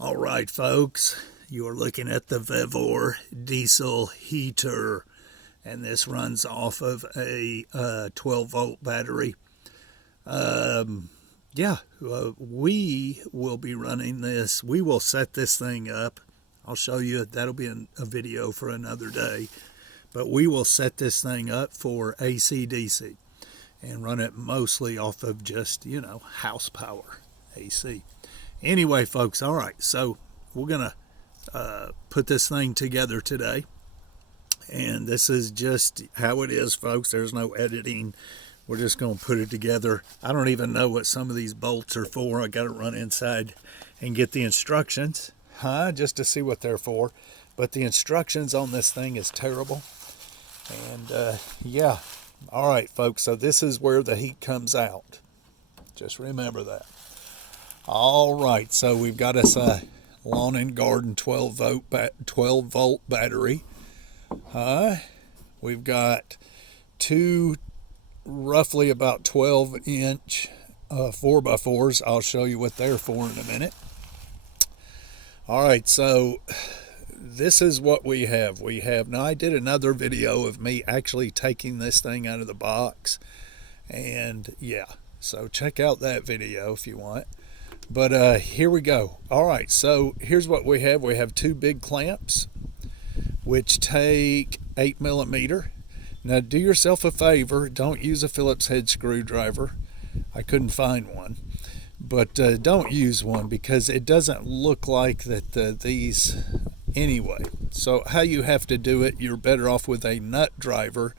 All right, folks, you're looking at the Vevor diesel heater, and this runs off of a 12-volt battery. We will be running this. We will set this thing up. I'll show you. That'll be a video for another day. But we will set this thing up for AC/DC and run it mostly off of just, house power, AC. Anyway, folks, all right, so we're going to put this thing together today. And this is just how it is, folks. There's no editing. We're just going to put it together. I don't even know what some of these bolts are for. I got to run inside and get the instructions, just to see what they're for. But the instructions on this thing is terrible. And, all right, folks, so this is where the heat comes out. Just remember that. All right, so we've got us a lawn and garden 12-volt battery. We've got two roughly about 12-inch 4x4s. I'll show you what they're for in a minute. All right, so this is what we have. Now I did another video of me actually taking this thing out of the box. And so check out that video if you want. But here we go. All right, so here's what we have. We have two big clamps, which take 8mm. Now do yourself a favor, don't use a Phillips head screwdriver. I couldn't find one. But don't use one because it doesn't look like that these anyway. So how you have to do it, you're better off with a nut driver.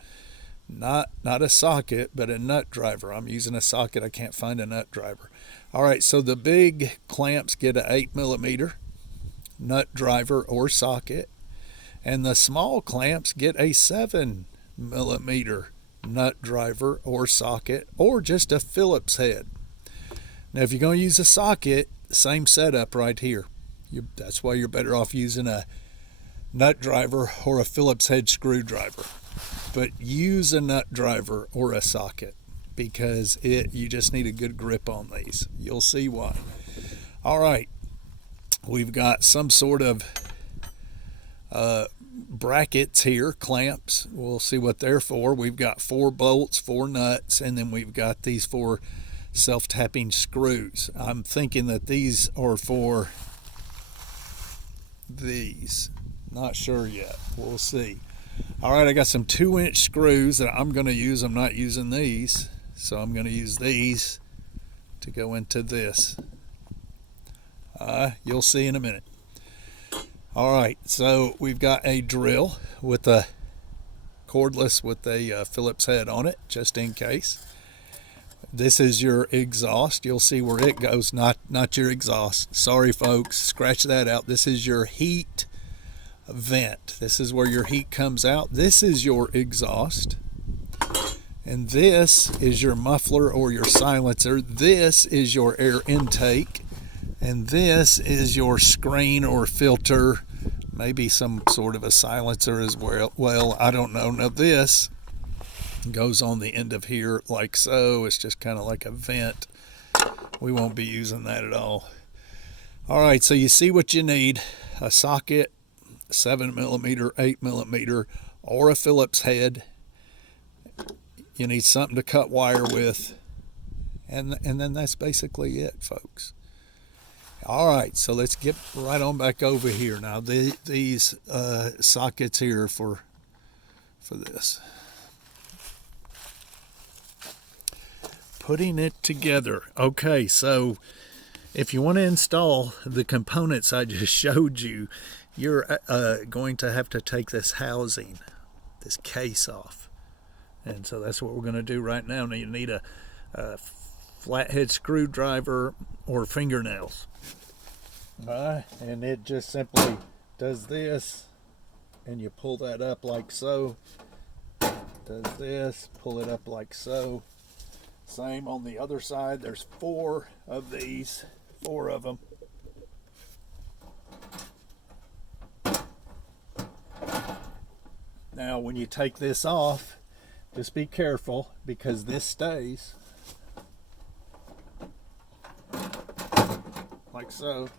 Not a socket, but a nut driver. I'm using a socket. I can't find a nut driver. All right, so the big clamps get an 8mm nut driver or socket, and the small clamps get a 7mm nut driver or socket, or just a Phillips head. Now, if you're going to use a socket, same setup right here. That's why you're better off using a nut driver or a Phillips head screwdriver. But use a nut driver or a socket because you just need a good grip on these. You'll see why. All right, we've got some sort of brackets here, clamps. We'll see what they're for. We've got 4 bolts, 4 nuts, and then we've got these 4 self-tapping screws. I'm thinking that these are for these. Not sure yet. We'll see. All right, I got some 2-inch screws that I'm going to use. I'm not using these, so I'm going to use these to go into this. You'll see in a minute. All right, so we've got a drill with a cordless with a Phillips head on it, just in case. This is your exhaust. You'll see where it goes, not your exhaust. Sorry, folks, scratch that out. This is your heat vent. This is where your heat comes out. This is your exhaust. And this is your muffler or your silencer. This is your air intake. And this is your screen or filter. Maybe some sort of a silencer as well. Well, I don't know. Now this goes on the end of here like so. It's just kind of like a vent. We won't be using that at all. All right, so you see what you need. A socket, 7mm, 8mm, or a Phillips head. You need something to cut wire with, and then that's basically it, folks. All right, so let's get right on back over here. Now these sockets here for this. Putting it together. Okay, so if you want to install the components I just showed you, you're going to have to take this housing, this case off. And so that's what we're going to do right now. Now you need a flathead screwdriver or fingernails. And it just simply does this, and you pull that up like so. Does this, pull it up like so. Same on the other side. There's 4 of these, 4 of them. Now when you take this off, just be careful because this stays like so.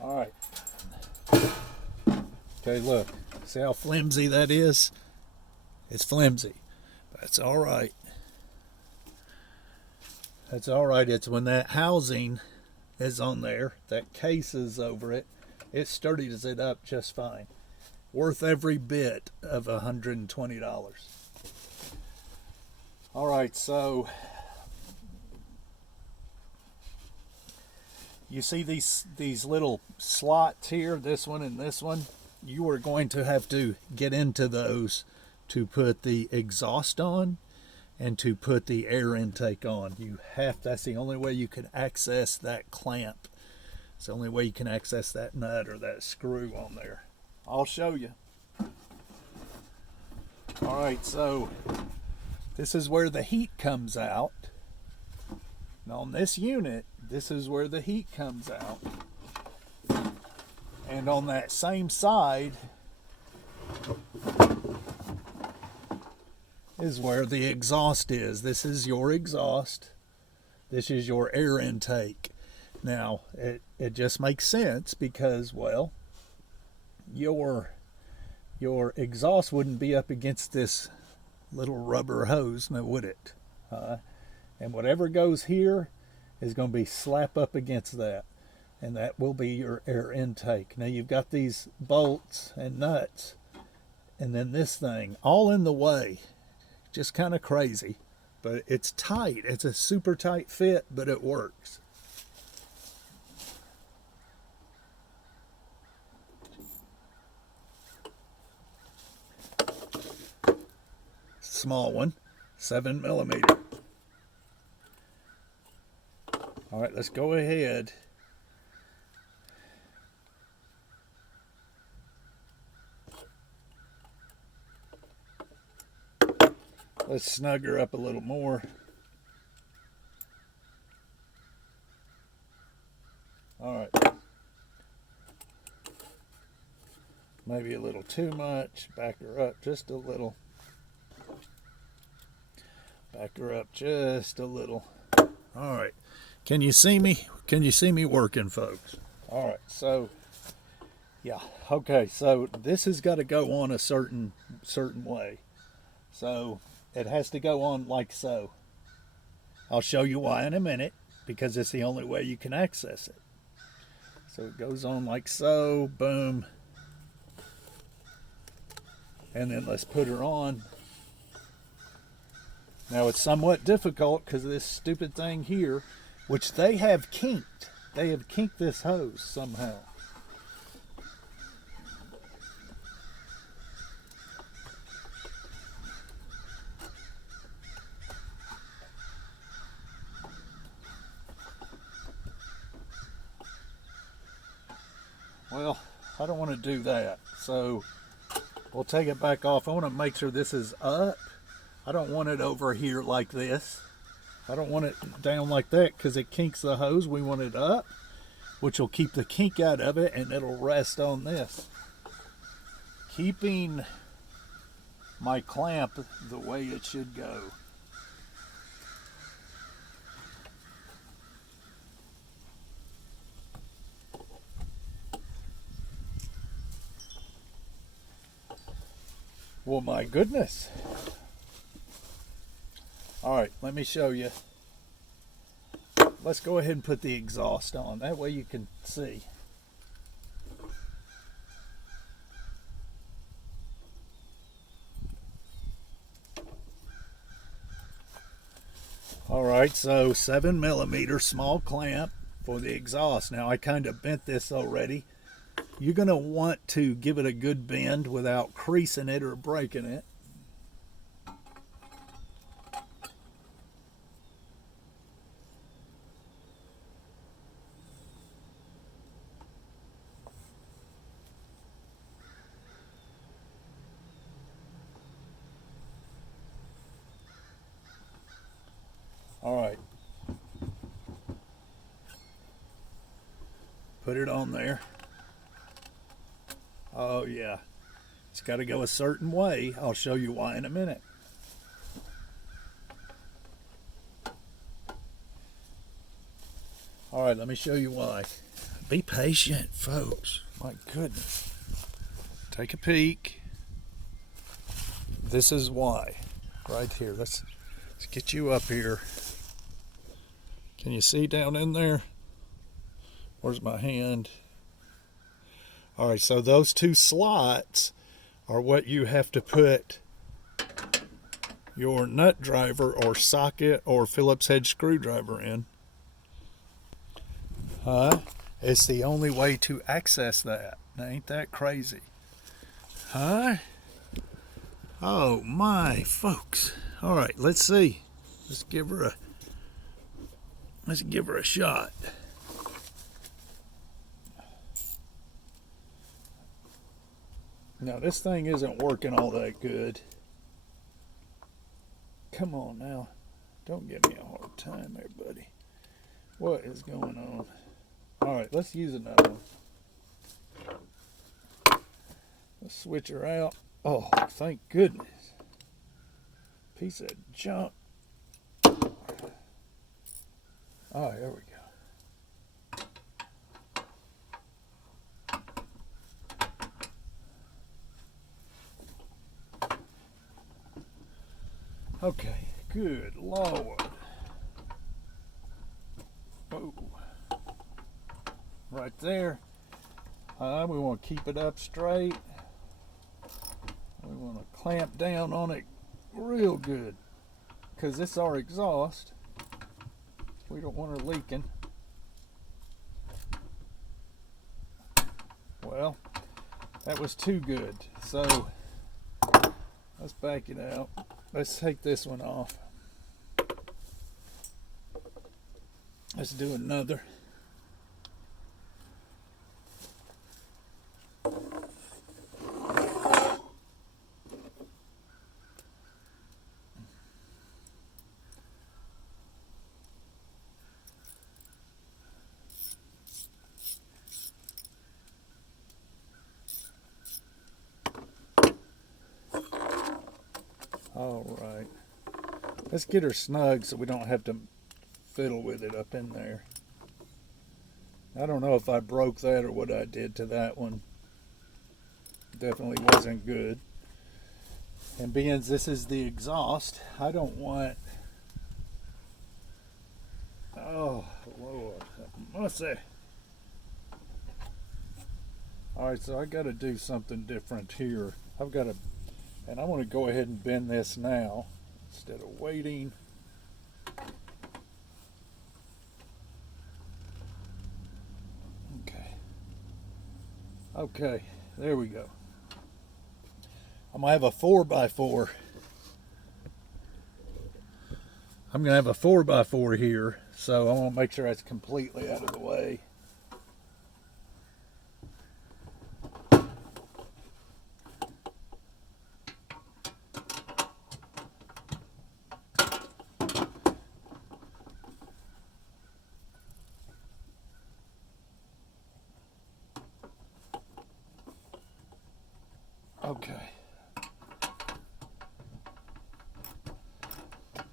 All right. Okay, look. See how flimsy that is? It's flimsy. That's all right. That's all right. It's when that housing is on there, that case is over it, it sturdies it up just fine. Worth every bit of $120. All right, so you see these little slots here, this one and this one. You are going to have to get into those to put the exhaust on and to put the air intake on. That's the only way you can access that clamp. It's the only way you can access that nut or that screw on there. I'll show you. All right, so this is where the heat comes out. And on this unit, this is where the heat comes out. And on that same side is where the exhaust is. This is your exhaust. This is your air intake. Now, it just makes sense because, well, your exhaust wouldn't be up against this little rubber hose, now would it? And whatever goes here is going to be slap up against that. And that will be your air intake. Now you've got these bolts and nuts and then this thing all in the way. Just kind of crazy, but it's tight. It's a super tight fit, but it works. Small one, 7mm. All right, let's go ahead. Let's snug her up a little more. All right. Maybe a little too much. Back her up just a little. Back her up just a little. All right. Can you see me? Can you see me working, folks? All right. So, yeah. Okay. So this has got to go on a certain way. So it has to go on like so. I'll show you why in a minute, because it's the only way you can access it. So it goes on like so, boom. And then let's put her on. Now it's somewhat difficult because of this stupid thing here, which they have kinked. They have kinked this hose somehow. Well, I don't want to do that, so we'll take it back off. I want to make sure this is up. I don't want it over here like this. I don't want it down like that because it kinks the hose. We want it up, which will keep the kink out of it, and it'll rest on this, keeping my clamp the way it should go. Well, my goodness. All right, let me show you. Let's go ahead and put the exhaust on. That way you can see. All right, so 7mm small clamp for the exhaust. Now I kind of bent this already. You're going to want to give it a good bend without creasing it or breaking it. All right. Put it on there. Oh yeah, it's got to go a certain way. I'll show you why in a minute. All right, let me show you why. Be patient, folks. My goodness. Take a peek. This is why. Right here. Let's get you up here. Can you see down in there? Where's my hand? All right, so those two slots are what you have to put your nut driver or socket or Phillips head screwdriver in. It's the only way to access that. Now, ain't that crazy? Huh? Oh my, folks. All right, let's see. Let's give her a shot. Now this thing isn't working all that good. Come on now. Don't give me a hard time there, buddy. What is going on? All right, let's use another one. Let's switch her out. Oh, thank goodness. Piece of junk. Oh, there we go. Okay, good Lord. Whoa. Right there. We want to keep it up straight. We want to clamp down on it real good, because this is our exhaust. We don't want her leaking. Well, that was too good. So let's back it out. Let's take this one off. Let's do another. All right. Let's get her snug so we don't have to fiddle with it up in there. I don't know if I broke that or what I did to that one. Definitely wasn't good. And being this is the exhaust, I don't want... Oh, Lord. Mercy. Alright, so I got to do something different here. And I want to go ahead and bend this now instead of waiting. Okay, there we go. I'm going to have a 4x4. I'm going to have a 4x4 here, so I want to make sure that's completely out of the way. Okay.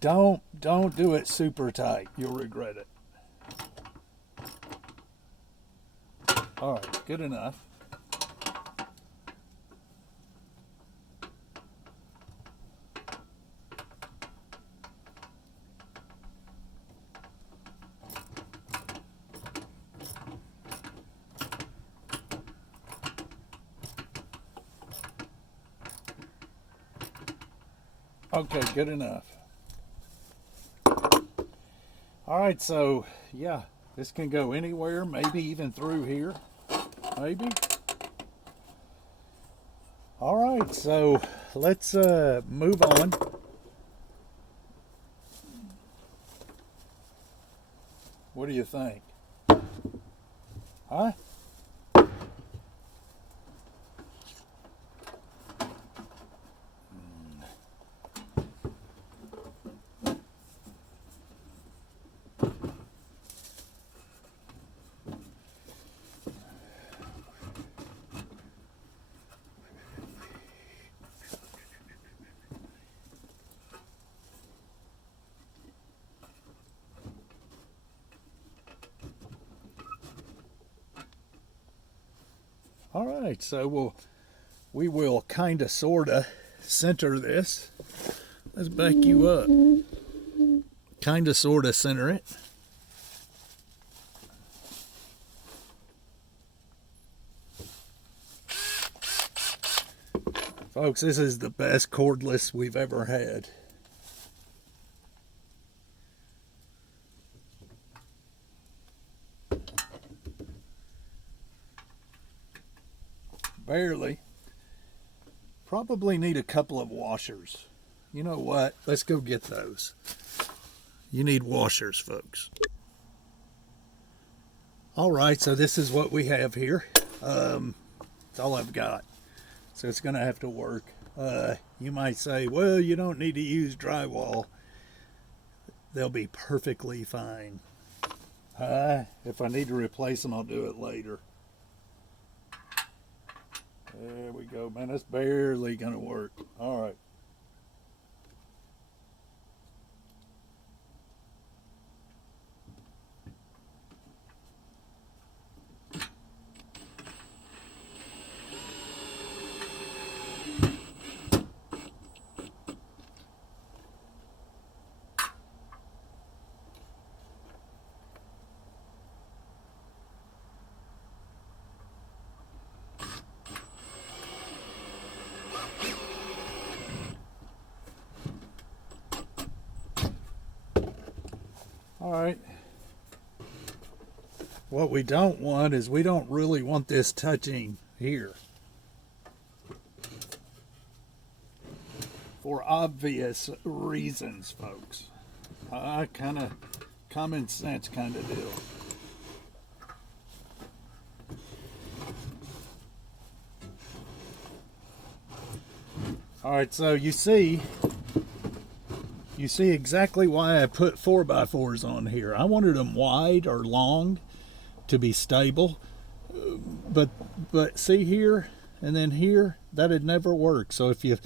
Don't do it super tight. You'll regret it. All right, good enough. Okay, good enough. All right, so yeah, this can go anywhere, maybe even through here, maybe. All right, so let's move on. What do you think? Huh? All right, so we will kind of sort of center this. Let's back you up. Kind of sort of center it. Folks, this is the best cordless we've ever had. Barely. Probably need a couple of washers. You know what? Let's go get those. You need washers, folks. All right, so this is what we have here. It's all I've got. So it's going to have to work. You might say, well, you don't need to use drywall. They'll be perfectly fine. If I need to replace them, I'll do it later. There we go, man. That's barely going to work. All right. All right. What we don't want is we don't really want this touching here. For obvious reasons, folks. Kind of common sense kind of deal. All right, so you see exactly why I put 4x4s on here. I wanted them wide or long to be stable, but see here and then here, that'd never work. So if you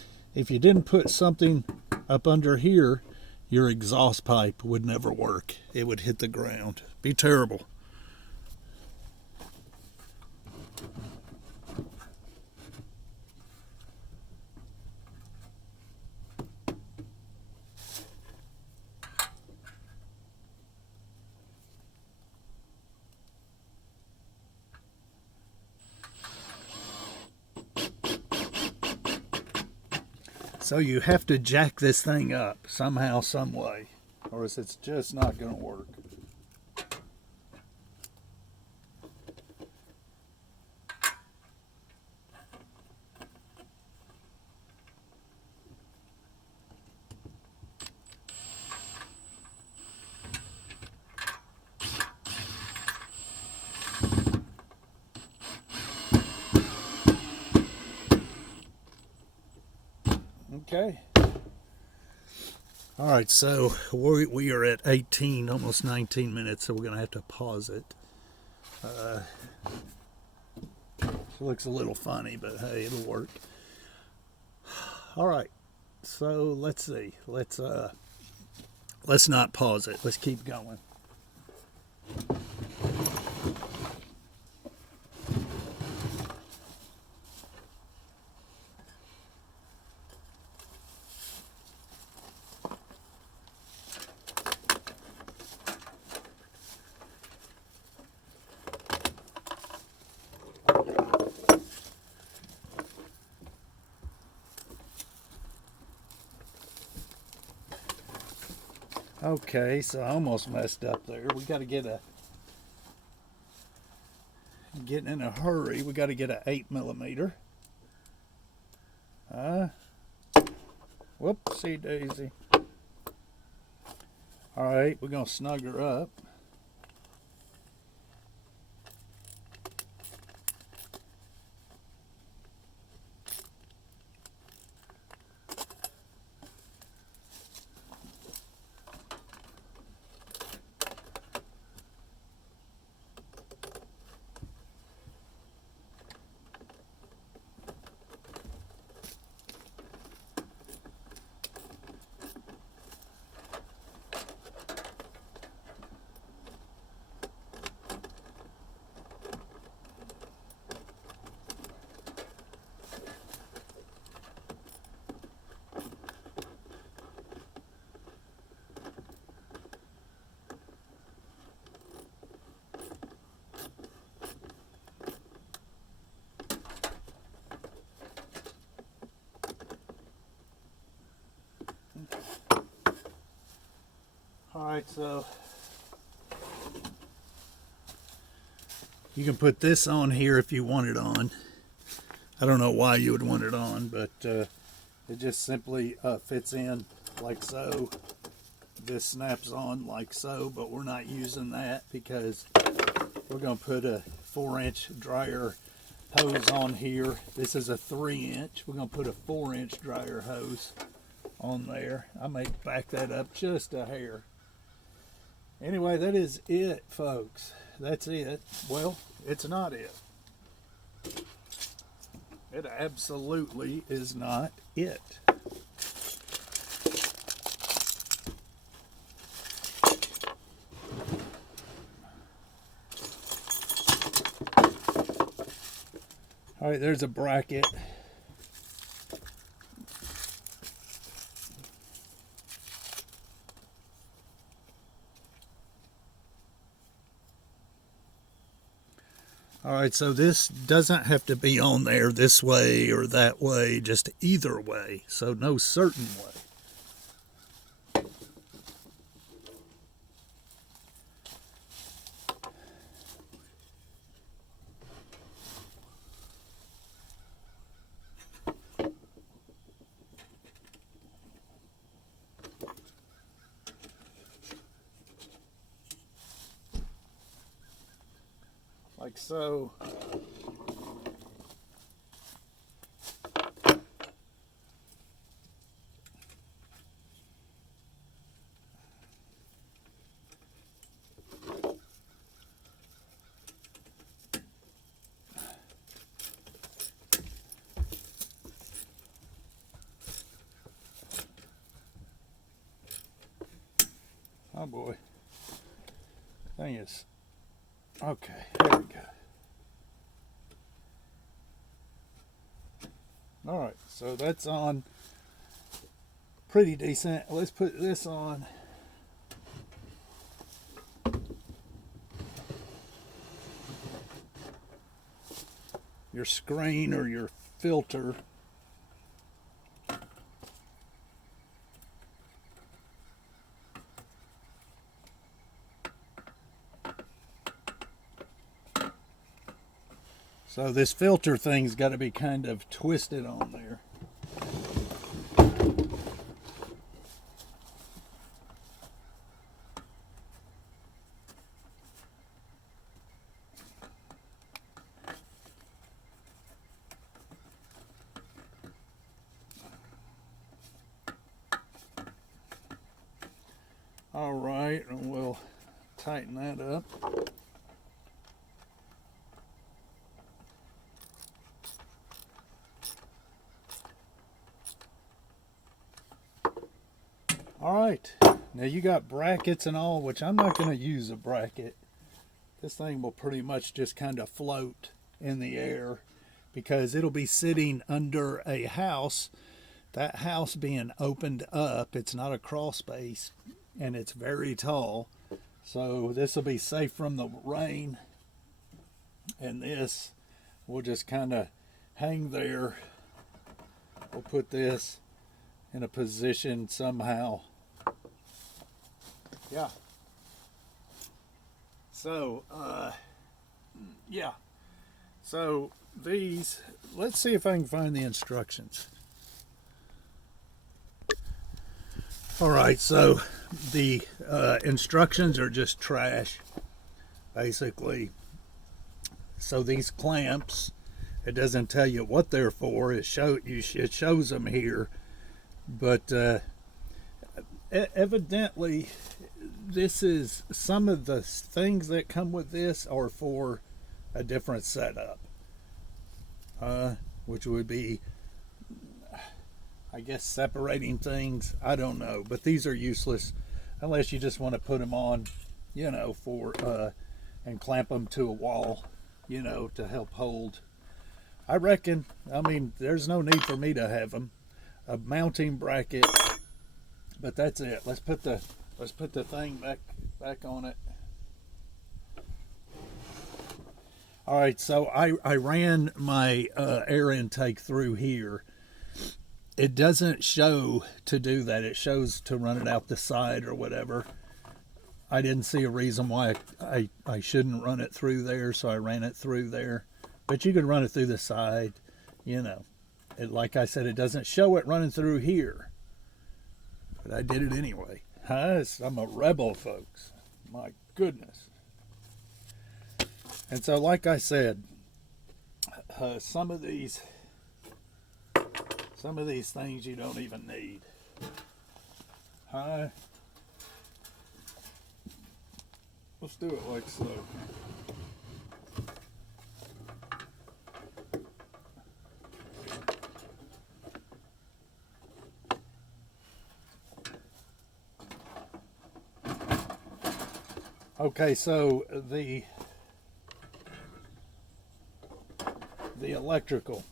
didn't put something up under here, your exhaust pipe would never work. It would hit the ground. Be terrible. So you have to jack this thing up somehow, some way, or else it's just not going to work. Okay. All right, so we are at 18, almost 19 minutes, so we're going to have to pause it. It looks a little funny, but hey, it'll work. All right, so let's see. Let's not pause it. Let's keep going. Okay, so I almost messed up there. We got to getting in a hurry. We got to get an 8mm. Whoopsie daisy. All right, we're gonna snug her up. right, so you can put this on here if you want it on. I don't know why you would want it on, but it just simply fits in like so. This snaps on like so, but we're not using that because we're going to put a 4-inch dryer hose on here. This is a 3-inch. We're going to put a 4-inch dryer hose on there. I may back that up just a hair. Anyway, that is it, folks. That's it. Well, it's not it. It absolutely is not it. All right, there's a bracket. All right, so this doesn't have to be on there this way or that way, just either way. So no certain way. Like so. Oh boy. Thing is. Okay, there we go. All right, so that's on pretty decent. Let's put this on. Your screen or your filter. So this filter thing's got to be kind of twisted on there. All right, and we'll tighten that up. All right, now you got brackets and all, which I'm not going to use a bracket. This thing will pretty much just kind of float in the air because it'll be sitting under a house. That house being opened up, it's not a crawl space and it's very tall. So this will be safe from the rain. And this will just kind of hang there. We'll put this in a position somehow. Yeah. So, yeah. So these, let's see if I can find the instructions. All right, so the instructions are just trash, basically. So these clamps, it doesn't tell you what they're for. It shows them here, but evidently, this is some of the things that come with this are for a different setup, which would be, I guess, separating things. I don't know, but these are useless unless you just want to put them on, you know, for and clamp them to a wall, you know, to help hold. I reckon, I mean, there's no need for me to have them. A mounting bracket, but that's it. Let's put the thing back on it. All right, so I ran my air intake through here. It doesn't show to do that. It shows to run it out the side or whatever. I didn't see a reason why I shouldn't run it through there, so I ran it through there. But you could run it through the side, you know. Like I said, it doesn't show it running through here. But I did it anyway. I'm a rebel, folks. My goodness. And so, like I said, some of these things you don't even need. Let's do it like so. Okay, so the electrical,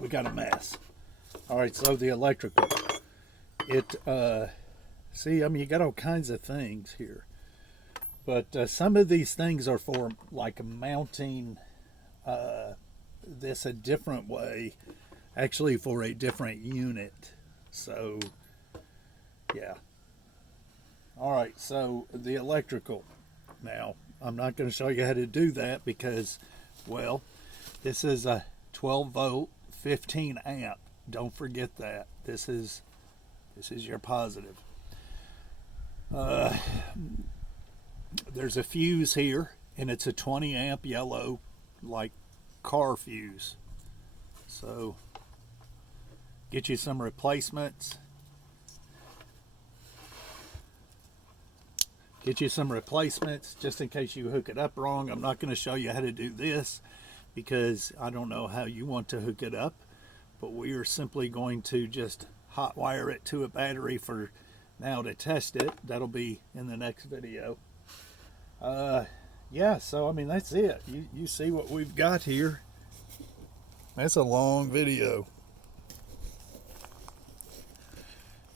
we got a mess. All right, so the electrical, see, I mean, you got all kinds of things here, but some of these things are for like mounting this a different way, actually for a different unit. So yeah. All right, so the electrical. Now, I'm not going to show you how to do that because, well, this is a 12 volt, 15 amp. Don't forget that. This is your positive. There's a fuse here, and it's a 20 amp yellow, like car fuse. So, get you some replacements. Get you some replacements just in case you hook it up wrong. I'm not going to show you how to do this because I don't know how you want to hook it up, but we are simply going to just hot wire it to a battery for now to test it. That'll be in the next video. Yeah, so I mean, that's it. You see what we've got here. That's a long video.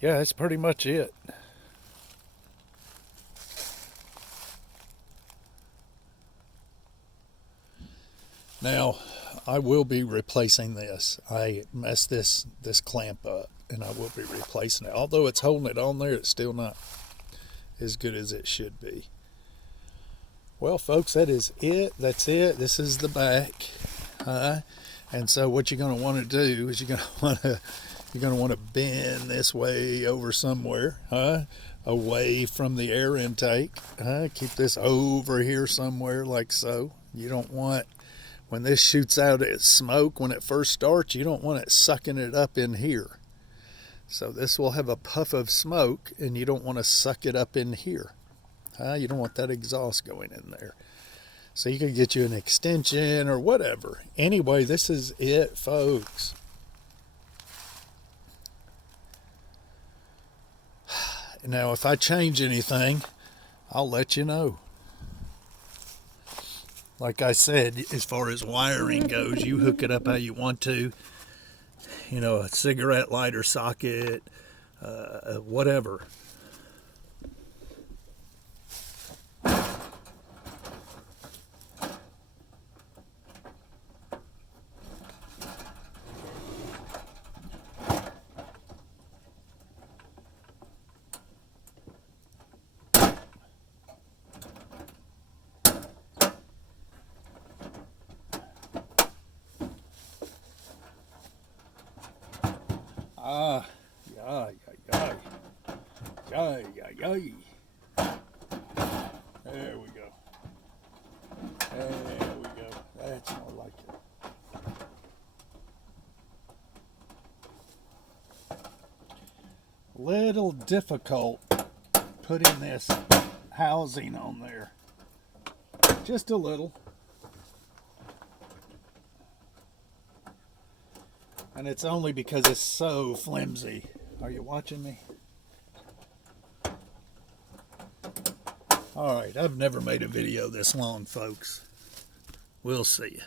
Yeah, that's pretty much it. Now, I will be replacing this. I messed this clamp up, and I will be replacing it. Although it's holding it on there, it's still not as good as it should be. Well, folks, that is it. That's it. This is the back. And so what you're going to want to do is you're going to want to bend this way over somewhere, away from the air intake. Keep this over here somewhere like so. You don't want, when this shoots out its smoke, when it first starts, you don't want it sucking it up in here. So this will have a puff of smoke, and you don't want to suck it up in here. You don't want that exhaust going in there. So you can get you an extension or whatever. Anyway, this is it, folks. Now, if I change anything, I'll let you know. Like I said, as far as wiring goes, you hook it up how you want to. You know, a cigarette lighter socket, whatever. Yay. There we go. There we go. That's more like it. Little difficult putting this housing on there. Just a little. And it's only because it's so flimsy. Are you watching me? All right, I've never made a video this long, folks. We'll see you.